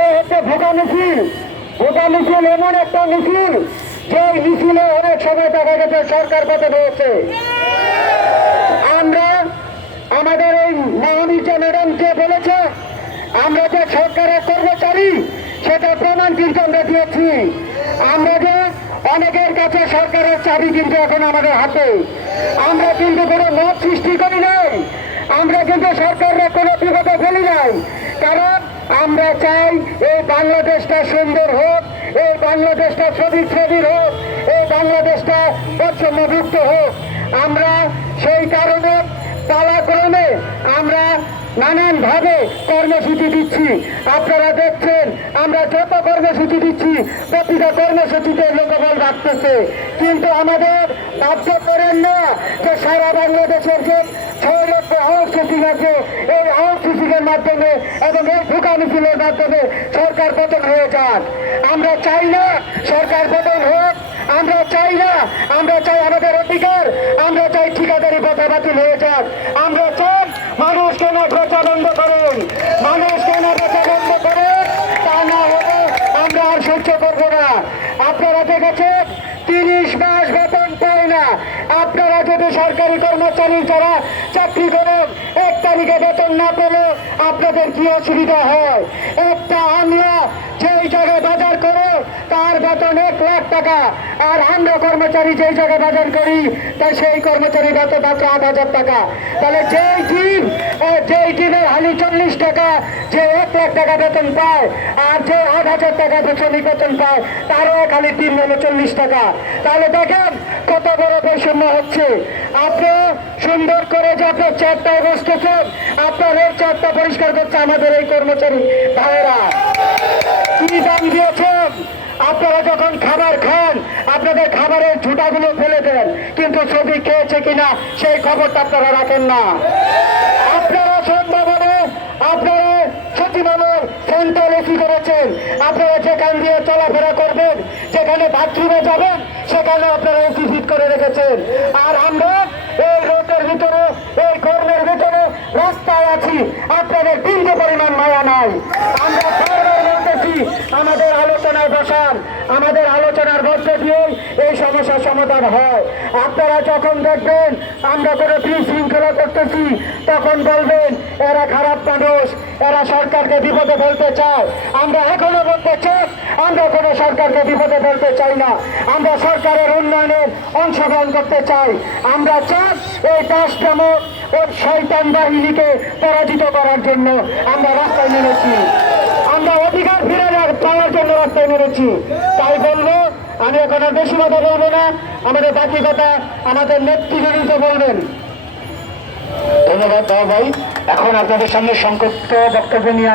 এই হচ্ছে ভোটা মিছিল। ভোটা মিছিল এমন একটা মিছিল যে মিছিলে অনেক সময় দেখা গেছে সরকার পতন হয়েছে। আমরা আমাদের এই মহানীচা ম্যাডামকে বলেছে আমরা যে সরকারের কর্মচারী সেটা প্রমাণ কিন্তু আমরা দিয়েছি। আমরা যে অনেকের কাছে সরকারের চাবি কিন্তু এখন আমাদের হাতে। আমরা কিন্তু কোনো মত সৃষ্টি করি নাই, আমরা কিন্তু সরকারের কোনো বিপদে ফেলি নাই। কারণ আমরা চাই এই বাংলাদেশটা সুন্দর হোক, এই বাংলাদেশটা ছবির হোক, এই বাংলাদেশটা বৈষম্যমুক্ত হোক। আমরা সেই কারণে পালাক্রমে আমরা নানানভাবে কর্মসূচি দিচ্ছি। আপনারা দেখছেন আমরা যত কর্মসূচি দিচ্ছি প্রতিটা কর্মসূচিতে লোকবল রাখতেছে, কিন্তু আমাদের বাধ্য করেন না যে সারা বাংলাদেশের যে 6 লক্ষ আউট সিসিং আছে এই আউট সিসিংয়ের মাধ্যমে এবং এই ঢোকা মিছিলের মাধ্যমে সরকার পতন হয়ে যাক। আমরা চাই না সরকার পতন হোক, আমরা চাই না, আমরা চাই আমাদের অধিকার, আমরা চাই ঠিকাদারি কথা বাতিল হয়ে যাক। আমরা চাই মানুষ কেন বেচা বন্ধ করুন, মানুষ কেন বেচা বন্ধ করুন, তা না হলে আমরা আর সহ্য করবো না। আপনারা দেখেছেন 30 মাস বেতন পায় না। আপনারা যদি সরকারি কর্মচারী যারা চাকরি করেন 1 তারিখে বেতন না পেলে আপনাদের কি অসুবিধা হয়? একটা আমলা যেই জায়গায় বাজার করে তার বেতন 1 লাখ টাকা, আর আমরা কর্মচারী যেই জায়গায় বাজার করি তাই সেই কর্মচারী বেতন মাত্র 8,000 টাকা। তাহলে যেই দিনের হালি 40 টাকা যে 1 লাখ টাকা বেতন পায়, আর যে 8,000 টাকা শ্রমিক বেতন পায় তারও খালি 3 হলো 40 টাকা। তাহলে দেখেন কত বড় বৈষম্য হচ্ছে। আপনি সুন্দর করে যে আপনার চেয়ারটায় বসতেছেন, আপনার এই চেয়ারটা পরিষ্কার করছে আমাদের এই কর্মচারী ভাইয়েরা। কি দাম দিয়েছেন? আপনারা যখন খাবার খান আপনাদের খাবারের ঝুঁটাগুলো ফেলে দেন, কিন্তু ছবি খেয়েছে কিনা সেই খবরটা আপনারা রাখেন না। আপনারা সন্ধ্যাবেলা আপনারা সচিবালয় সেন্ট্রাল এসি করেছেন, আপনারা যেখান দিয়ে চলাফেরা করবেন, যেখানে বাথরুমে যাবেন সেখানে আপনারা এসি ফিট করে রেখেছেন। আর আমরা এই রোদের ভিতরে এই কর্মের ভিতরে রাস্তায় আছি, আপনাদের বিন্দু পরিমাণ মায়া নাই। আমরা বারবার বলতেছি আমাদের আলোচনায় বসান, আমাদের আলোচনার মধ্যে দিয়েই এই সমস্যার সমাধান হয়। আপনারা যখন দেখবেন আমরা কোনো বিশৃঙ্খলা করতেছি তখন বলবেন এরা খারাপ মানুষ, এরা সরকারকে বিপদে ফেলতে চায়। আমরা এখনো বলতে চাই আমরা কোনো সরকারকে বিপদে ফেলতে চাই না, আমরা সরকারের উন্নয়নের অংশগ্রহণ করতে চাই। আমরা চাই এই 10 নামক ওই শয়তান বাহিনীকে পরাজিত করার জন্য আমরা রাস্তায় নেমেছি, আমরা অধিকার ফিরে পাওয়ার জন্য রাস্তায় নেমেছি। তাই বলবো আমি এখন আর বেশি কথা বলবো না, আমাদের বাকি কথা আমাদের নেতৃত্ব বলবেন। ধন্যবাদ ভাই। এখন আপনাদের সামনে সংক্ষিপ্ত বক্তব্য নিয়ে আসবেন।